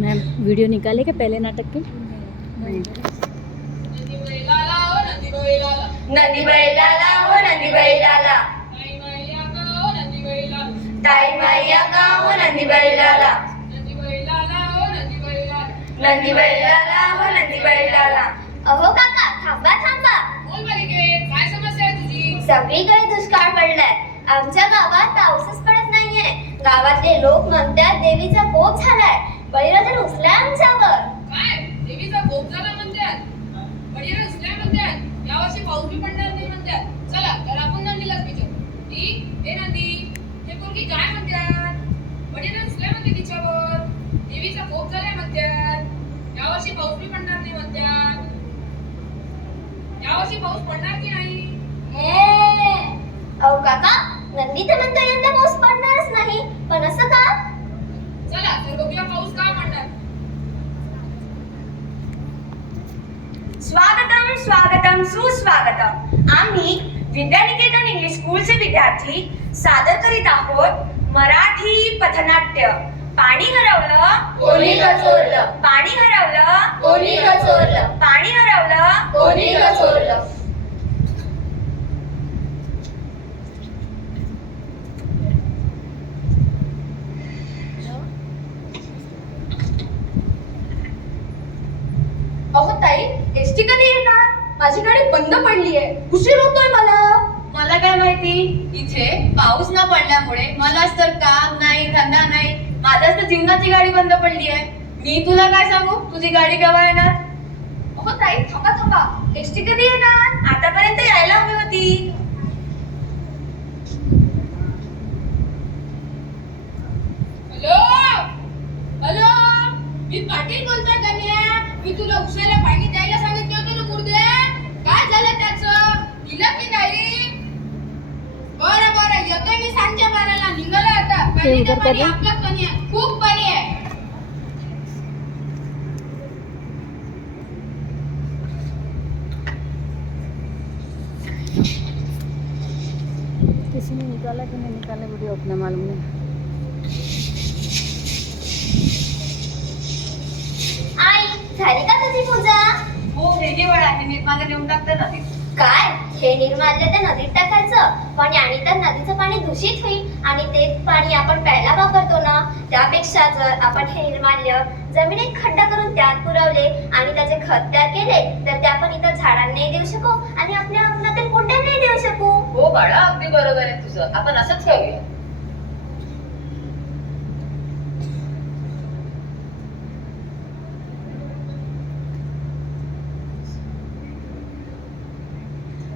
Ma'am video निकाले क्या पहले नाटक के? नंदी बैलाला हो नंदी बैलाला, ताई मैया का हो नंदी बैलाला, नंदी बैलाला. अहो काका, थांबा थांबा. बोल मालिके, काय समस्या आहे तुझी? सगळीकडे दुष्काळ पडलाय. आमच्या गावात पाऊसच पडत नाहीये. गावातले लोक म्हणतात देवीचा कोप झालाय. बळीराजा रुसलाय आमच्यावर. काय देवीचा कोप झाला म्हणतात, बळीराजा रुसलाय म्हणतात, यावर्षी पाऊस बी पडणार नाही म्हणतात. चला तर आपण नंदीलाच विचारू. ती हे नंदी, हे पोरगी काय म्हणतात? बळीराजा रुसलाय म्हणते तिच्यावर, देवीचा कोप झालाय म्हणतात, यावर्षी पाऊस बी पडणार नाही म्हणतात. यावर्षी पाऊस पडणार की नाही? अहो काका, नंदी तर म्हणतो यंदा पाऊस पडणारच नाही. पण असं का? चला तर बघूया पाऊस का पडणार. स्वागतम स्वागतम सुस्वागतम. आम्ही विद्यानिकेतन इंग्लिश स्कूलचे विद्यार्थी सादर करीत आहोत मराठी पथनाट्य. पाणी हरवलं, कोणी गचोरलं, पाणी हरवलं, कोणी गचोरलं, पाणी हरवलं. कोणी गचोरलं. अहो ताई, एसटी कधी येणार? माझी गाडी बंद पडली आहे, उशीर होतोय मला. मला काय माहिती, इथे पाऊस न पडल्यामुळे मलाच तर काम नाही, धंदा नाही, माझ्याच तर जीवनाची गाडी बंद पडली आहे. मी तुला काय सांगू, तुझी गाडी केव्हा येणार? अहो ताई, थांबा थांबा, एसटी कधी येणार? आतापर्यंत यायला हवी होती. हॅलो हॅलो, मी पाटील बोलतोय कन्या. मी तुला उसाला पाणी द्यायला सांगितलं होतं ना मुर्दे, काय झालं त्याचं? दिलं की नाही? बरं बरं, येतोय मी सांजच्या 12ला. निघालं आता. पाणी आपलं कन्या, खूप पाणी आहे. किसी ने निकाला कि नहीं निकाला वीडियो अपना मालूम नहीं. आई, झाली का तुझी पूजा? हो, हे जे वळ आहे मी माझं नेऊन टाकते ना ते. काय हे निर्माल्य त्या नदीत टाकायचं? पण आणि तर नदीचं पाणी दूषित होईल आणि तेच पाणी आपण प्यायला वापरतो ना. त्यापेक्षा जर आपण हे निर्माल्य जमिनीत खड्डा करून त्यात पुरवले आणि त्याचे खत तयार केले तर ते आपण इतर झाडांनाही देऊ शकू आणि आपल्या अंगणातील कुंड्यांनाही देऊ शकू. हो बाळा, अगदी बरोबर आहे तुझं. आपण असंच करूया.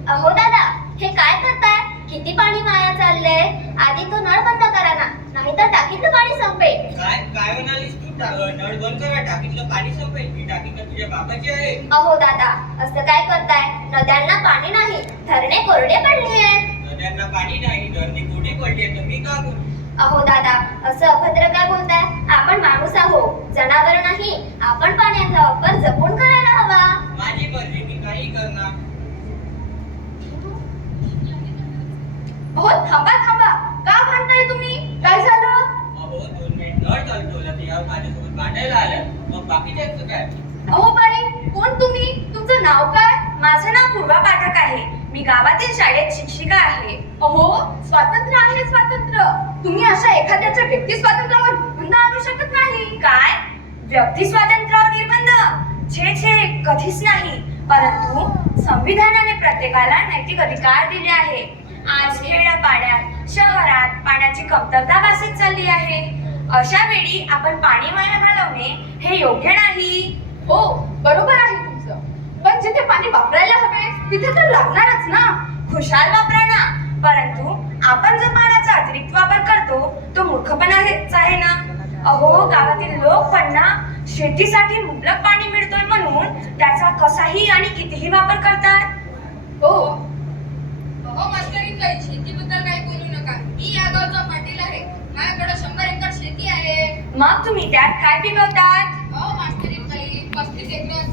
अहो दादा, हे काय करताय? किती पाणी वाया चाललंय. आधी तो नळ बंद करा ना, नाहीतर टाकीतलं पाणी संपेल. काय म्हणालीस तू? नळ बंद करा, टाकीतलं पाणी संपेल. ही टाकी का तुझ्या बाबाची आहे? अहो दादा, असं काय करताय? नद्यांना पाणी नाही, धरणे कोरडे पडली आहेत. नद्यांना पाणी नाही, धरणी कोरडी पडली, तर मी का करू? अहो दादा, असं अभद्र काय बोलताय? आपण माणूस आहो, जनावर नाही. आपण पाण्याचा वापर जपून करायला हवा. माझी मर्जी, मी काही करणार. अहो थांबा थांबा, का भांडताय तुम्ही? काय झालं? अहो 2 मिनिट नळ चालतोय, तर यावर माझ्यासोबत भांडायला आल्या. मग बाकीच्यांचं काय? अहो बाई, कोण तुम्ही? तुमचं नाव काय? माझं नाव पूर्वा पाठक आहे. मी गावातील शाळेत शिक्षिका आहे. अहो, स्वातंत्र्य आहे स्वातंत्र्य. तुम्ही अशा एखाद्याच्या व्यक्ती स्वातंत्र्यावर निर्बंध आणू शकत नाही. काय? व्यक्ती स्वातंत्र्यावर निर्बंध? छे छे, कधीच नाही. परंतु संविधानाने प्रत्येकाला नैतिक अधिकार दिले आहे. आज खेड्यापाड्यात, शहरात पाण्याची कमतरता भासत चालली आहे. अशा वेळी आपण पाणी वाया घालवणे हे योग्य नाही. हो, बरोबर आहे तुमचं. पण जिथे पाणी वापरायला हवे तिथे तर लागणारच ना. खुशाल वापरा ना, परंतु आपण जो पाण्याचा अतिरिक्त वापर करतो तो मूर्खपणाच आहे ना. अहो, गावातील लोक पण ना शेतीसाठी मुबलक पाणी मिळतोय म्हणून त्याचा कसाही आणि कितीही वापर करतात. हो, अहो मास्तरीन काही शेतीबद्दल काही बोलू नका. मी या गावचा पाटील आहे. माझ्याकडे 100 एकर शेती आहे. मग तुम्ही त्यात काय पिकवतात? अहो मास्तरीन काही 35 एकर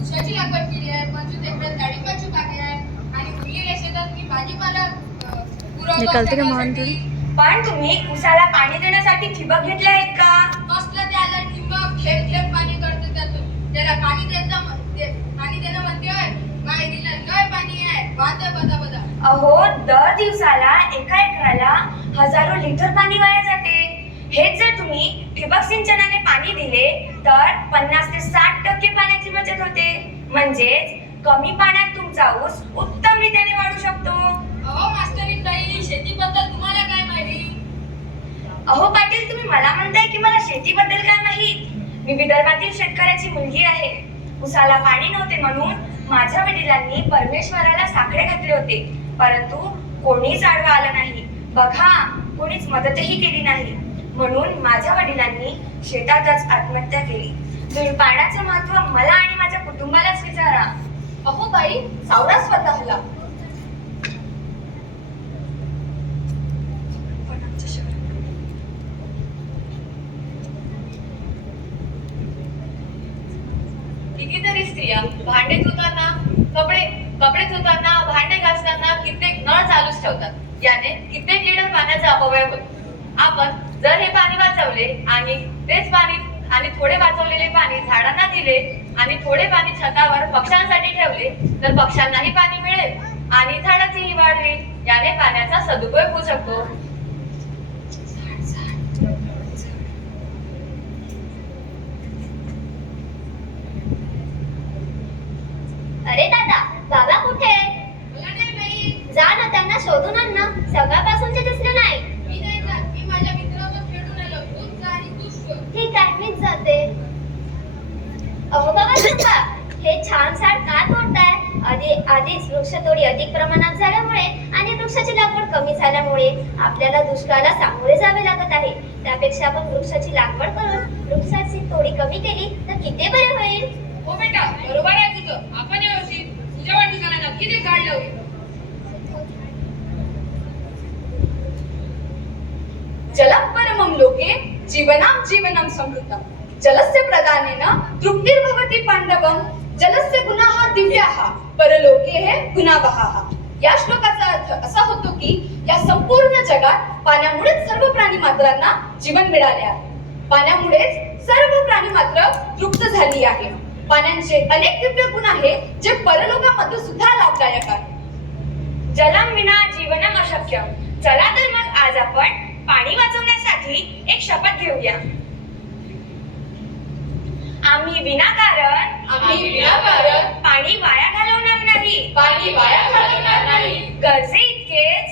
ऊसाची लागवड केली आहे, 25 एकर डाळिंबाची बाग आहे आणि उरलेल्या शेतात मी भाजीपाला पुरवतो निकालते का त्यासाठी. पण तुम्ही उसाला पाणी देण्यासाठी ठिबक घेतले आहेत का? कसलं त्याला ठिबक थेंब थेंब पाणी करते त्यातून त्याला पाणी देणं म्हणते होय काय दिलं लय पाणी आहे वाहतोय बदा बदा अहो, दर दिवसाला एका एकराला हजारो लिटर पाणी वाया जाते. हेच जर तुम्ही ठिबक सिंचनाने पाणी दिले तर 50 ते 60% पाण्याची बचत होते. म्हणजेच कमी पाण्यात तुमचा ऊस उत्तम रीतीने वाढू शकतो. अहो मास्तरीन बाई शेतीबद्दल तुम्हाला काय माहिती? अहो पाटील, तुम्ही मला म्हणताय की मला शेतीबद्दल काय माहित? मी विदर्भातील शेतकऱ्याची मुलगी आहे. उसाला पाणी नव्हते म्हणून माझ्या वडिलांनी परमेश्वराला साकडे घातले होते, परंतु कोणीच आडवा आलं नाही. बघा, कोणीच मदतही केली नाही. म्हणून माझ्या वडिलांनी शेतातच आत्महत्या केली. तुम्ही पाण्याचं महत्त्व मला आणि माझ्या कुटुंबालाच विचारा. अहो बाई, सावरा स्वतःला. कितीतरी स्त्रिया भांडे धुताना, कपडे धुताना, भांडे घासताना कित्येक नळ चालूच ठेवतात. याने कित्येक लिटर पाण्याचा अपव्यय होतो. आपण जर हे पाणी वाचवले आणि तेच पाणी आणि थोडे वाचवलेले पाणी झाडांना दिले आणि थोडे पाणी छतावर पक्ष्यांसाठी ठेवले तर पक्ष्यांनाही पाणी मिळेल आणि झाडाचीही वाढ होईल. याने पाण्याचा सदुपयोग होऊ शकतो. अरे दादा, बाबा कुठे? मला नाही माहित. जा ना, त्यांना शोधून आण ना. सकाळपासूनचे दिसले नाही. मी नाही जात. मी माझ्या मित्रावर खेळून आलो. तूच जा आणि तूच शोध. ठीक आहे, मीच जाते. अहो बाबा सांगा, हे छान झाड का तोडताय? आधीच वृक्षतोडी अधिक प्रमाणात झाल्यामुळे आणि वृक्षाची लागवड कमी झाल्यामुळे आपल्याला दुष्काळाला सामोरे जावे लागत आहे. त्यापेक्षा आपण वृक्षाची लागवड करून वृक्षाची तोडी कमी केली तर किती बरे होईल. हो बेटा, बरोबर आहे तुझं. आपण यावर्षी तुझ्या वाढदिवसाला नक्की ते झाड लावूया. जलं परमं लोके जीवनं जीवनं समृद्धं जलस्य प्रदानेन तृप्तिर्भवति पांडवं जलस्य गुणाः दिव्याः परलोके गुणावहाः. या श्लोकाचा अर्थ असा होतो की या संपूर्ण जगात पाण्यामुळेच सर्व प्राणी मात्रांना जीवन मिळाले आहे. पाण्यामुळेच सर्व प्राणी मात्र तृप्त झाली आहे. पाण्याचे अनेक दिव्य गुण आहेत जे परलोकामध्ये सुद्धा लाभदायक आहेत. जलम विना जीवनम अशक्यम. चला तर मग आज आपण पाणी वाचवण्यासाठी एक शपथ घेऊया. आम्ही विनाकारण पाणी वाया घालवणार नाही. गरजे इतकेच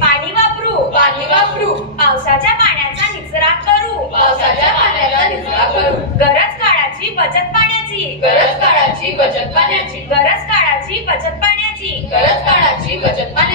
पाणी वापरू. पावसाच्या पाण्याचा निचरा करू. गरज काळाची बचत पाण्याची. गरज काळाची बचत पाण्याची. गरज काळाची बचत पाण्याची. गरज काळाची बचत पाण्याची.